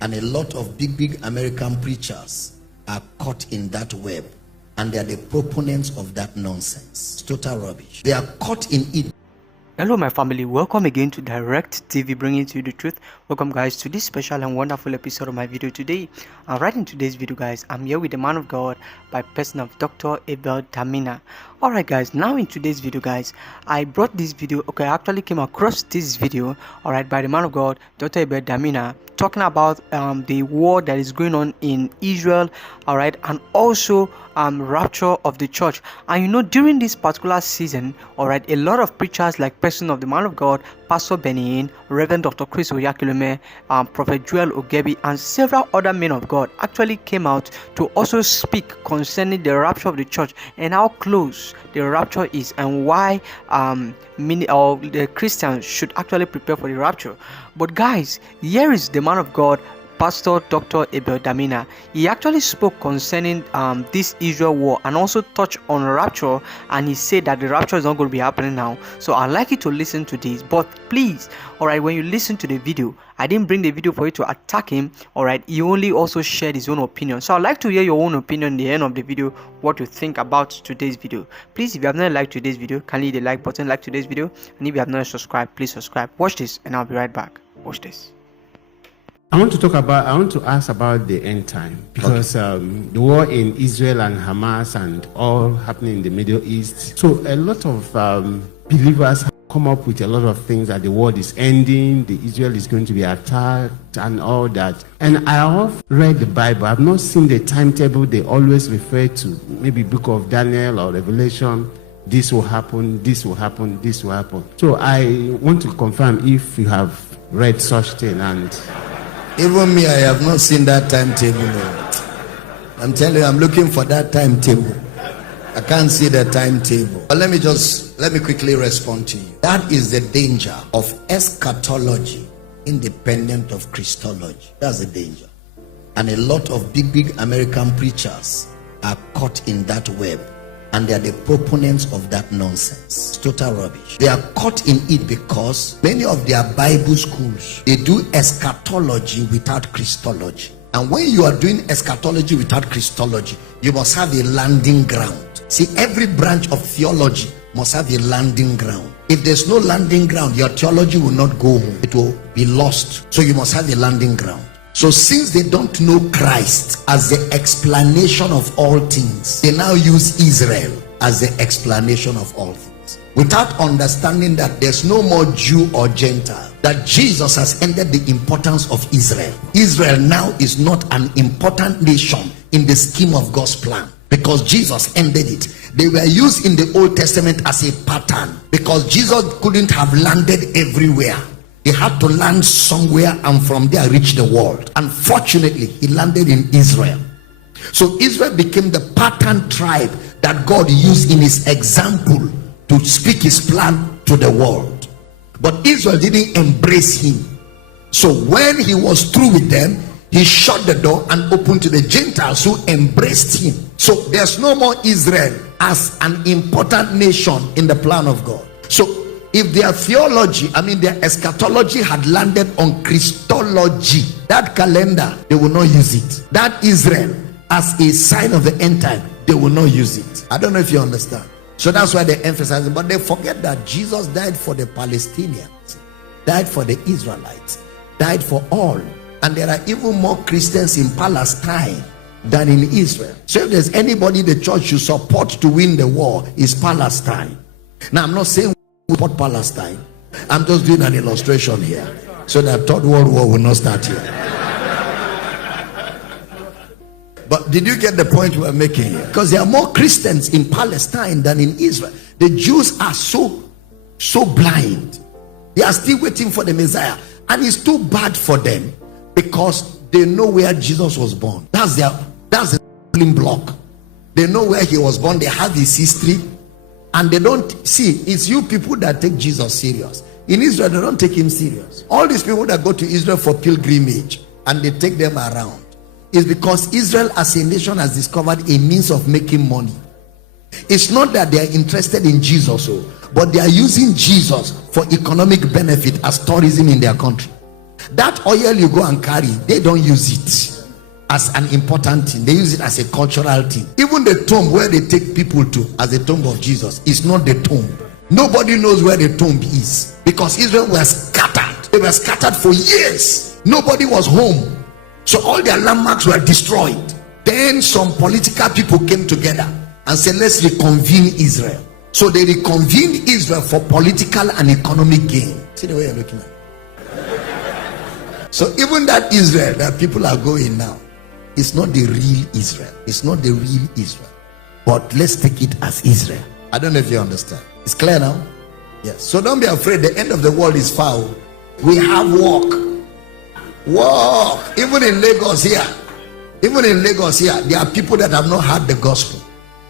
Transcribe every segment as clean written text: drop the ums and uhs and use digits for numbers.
And a lot of big American preachers are caught in that web, and they are the proponents of that nonsense. It's total rubbish. They are caught in it. Hello my family, welcome again to Direct TV, bringing to you the truth. Welcome guys to this special and wonderful episode of my video today. Right in today's video guys, I'm here with the man of God by person of Dr. Abel Damina. Alright guys, now in today's video guys, I brought this video, I actually came across this video, alright, by the man of God, Dr. Abel Damina, talking about the war that is going on in Israel, alright, and also rapture of the church. And you know, during this particular season, alright, a lot of preachers like person of the man of God, Pastor Benin, Reverend Dr. Chris Oyakilome, Prophet Joel Ogebi, and several other men of God actually came out to also speak concerning the rapture of the church and how close the rapture is, and why the Christians should actually prepare for the rapture. But guys, here is the man of God, Pastor Dr. Abel Damina. He actually spoke concerning this Israel war and also touched on rapture, and he said that the rapture is not going to be happening now. So I'd like you to listen to this, but please, alright, when you listen to the video, I didn't bring the video for you to attack him, alright, he only also shared his own opinion. So I'd like to hear your own opinion at the end of the video, what you think about today's video. Please, if you have not liked today's video, kindly hit the like button, like today's video, and if you have not subscribed, please subscribe. Watch this and I'll be right back. Watch this. I want to ask about the end time, because the war in Israel and Hamas and all happening in the Middle East. So a lot of believers have come up with a lot of things, that the world is ending, the Israel is going to be attacked and all that. And I have read the Bible. I've not seen the timetable they always refer to, maybe book of Daniel or Revelation. This will happen, this will happen, this will happen. So I want to confirm if you have read such thing. And even me, I have not seen that timetable. I'm telling you, I'm looking for that timetable. I can't see the timetable. But let me quickly respond to you. That is the danger of eschatology independent of Christology. That's the danger. And a lot of big American preachers are caught in that web, and they are the proponents of that nonsense. It's total rubbish. They are caught in it because many of their Bible schools, they do eschatology without Christology. And when you are doing eschatology without Christology, you must have a landing ground. See, every branch of theology must have a landing ground. If there's no landing ground, your theology will not go home. It will be lost. So you must have a landing ground. So since they don't know Christ as the explanation of all things, they now use Israel as the explanation of all things, without understanding that there's no more Jew or Gentile, that Jesus has ended the importance of Israel. Israel now is not an important nation in the scheme of God's plan, because Jesus ended it. They were used in the Old Testament as a pattern, because Jesus couldn't have landed everywhere. He had to land somewhere, and from there reach the world. Unfortunately, he landed in Israel. So Israel became the pattern tribe that God used in his example to speak his plan to the world. But Israel didn't embrace him. So when he was through with them, he shut the door and opened to the Gentiles who embraced him. So there's no more Israel as an important nation in the plan of God. So if their theology, their eschatology had landed on Christology, that calendar, they will not use it. That Israel as a sign of the end time, they will not use it. I don't know if you understand. So that's why they emphasize it. But they forget that Jesus died for the Palestinians, died for the Israelites, died for all. And there are even more Christians in Palestine than in Israel. So if there's anybody the church should support to win the war, is Palestine. Now, I'm not saying support Palestine. I'm just doing an illustration here, so that third world war will not start here. But did you get the point we're making here? Because there are more Christians in Palestine than in Israel. The Jews are so blind. They are still waiting for the Messiah, and it's too bad for them, because they know where Jesus was born. That's the block. They know where he was born. They have his history. And they don't see, it's you people that take Jesus serious. In Israel, they don't take him serious. All these people that go to Israel for pilgrimage and they take them around, is because Israel as a nation has discovered a means of making money. It's not that they are interested in Jesus, but they are using Jesus for economic benefit as tourism in their country. That oil you go and carry, they don't use it as an important thing. They use it as a cultural thing. Even the tomb where they take people to as the tomb of Jesus is not the tomb. Nobody knows where the tomb is because Israel was scattered. They were scattered for years. Nobody was home. So all their landmarks were destroyed. Then some political people came together and said, let's reconvene Israel. So they reconvened Israel for political and economic gain. See the way you're looking at it. So even that Israel that people are going now, it's not the real Israel. It's not the real Israel. But let's take it as Israel. I don't know if you understand. It's clear now? Yes. So don't be afraid. The end of the world is far. We have walk. Walk. Even in Lagos here. Even in Lagos here, there are people that have not heard the gospel.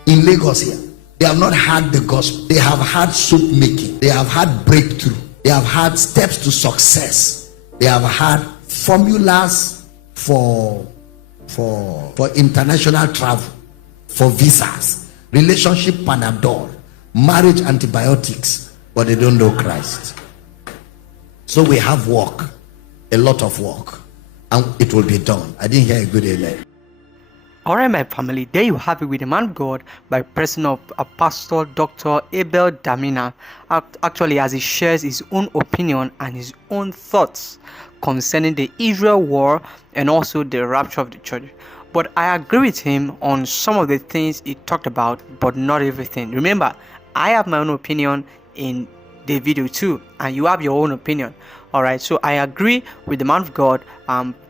In Lagos here, they have not heard the gospel. They have had soup making. They have had breakthrough. They have had steps to success. They have had formulas for international travel, for visas, relationship Panadol, marriage antibiotics, but they don't know Christ. So we have work, a lot of work, and it will be done. I didn't hear a good amen. Alright, my family, there you have it with the man of God by person of Pastor Dr. Abel Damina. Actually, as he shares his own opinion and his own thoughts concerning the Israel war and also the rapture of the church. But I agree with him on some of the things he talked about, but not everything. Remember, I have my own opinion in the video too, and you have your own opinion. Alright, so I agree with the man of God,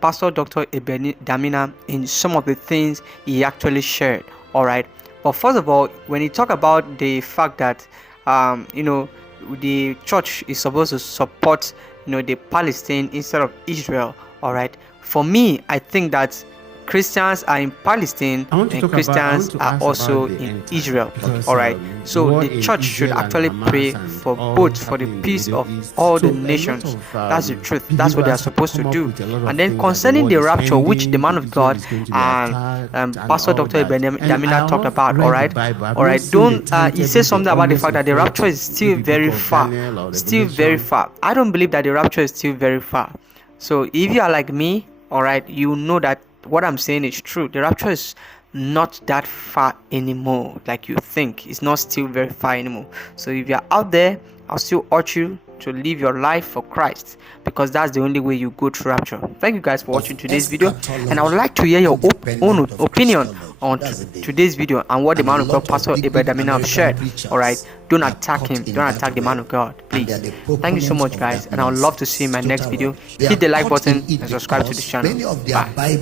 Pastor Dr. Abel Damina, in some of the things he actually shared. Alright, but first of all, when he talk about the fact that the church is supposed to support the Palestine instead of Israel. Alright, for me, I think that Christians are in Palestine and Christians are also in Israel. Alright, so the church should actually pray for both, for the peace of all the nations. That's the truth. That's what they are supposed to do. And then concerning the rapture, which the man of God and Pastor Dr. Damina talked about, alright, don't he says something about the fact that the rapture is still very far. I don't believe that the rapture is still very far. So if you are like me, alright, you know that what I'm saying is true. The rapture is not that far anymore like you think. It's not still very far anymore. So if you're out there, I'll still urge you to live your life for Christ, because that's the only way you go through rapture. Thank you guys for watching today's video, and I would like to hear your own opinion on today's video and what the man of God, Pastor Abel Damina, have shared. Alright, don't attack him, don't attack the man of God, please. Thank you so much, guys, and I would love to see you in my next video. Hit the like button and subscribe to this channel. Bye.